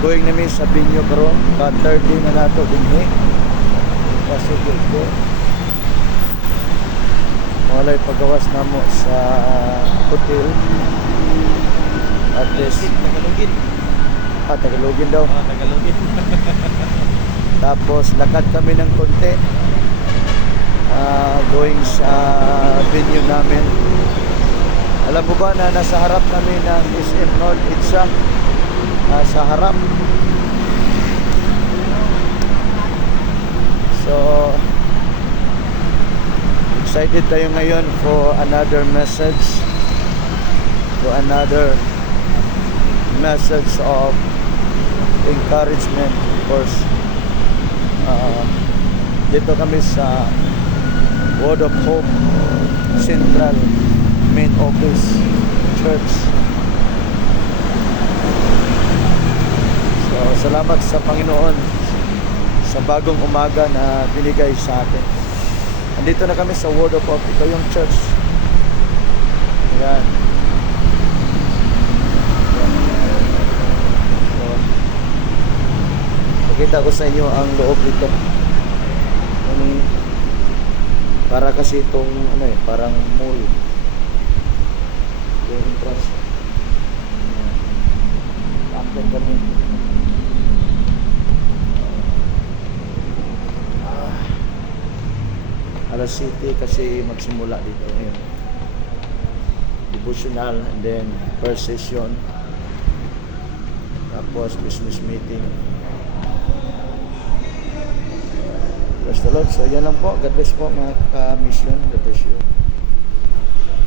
Going namin sa Binyo karon, ka-third day na nato dinhi. Pasugod ko. Walay pagawas namo sa hotel. At least Tagalogin. Tagalogin daw. Tagalogin. Tapos lakad kami ng konti. Going sa venue namin. Alam mo ba na nasa harap kami ng SM North Pizza? Sa harap. So excited tayo ngayon for another message, of encouragement. Of course, dito kami sa Word of Hope Central Main Office Church. So salamat sa Panginoon sa bagong umaga na binigay sa atin. Andito na kami sa Word of Hope. Ito yung church. Ayan. So, pakita ko sa inyo ang loob dito. Para kasi itong parang mall. Yung entrance. Akyat kami. Alas 7 kasi magsimula dito ngayon. Devotional and then first session. Tapos business meeting. Praise the Lord. So yan lang po. God bless po mga ka-mission. God bless you.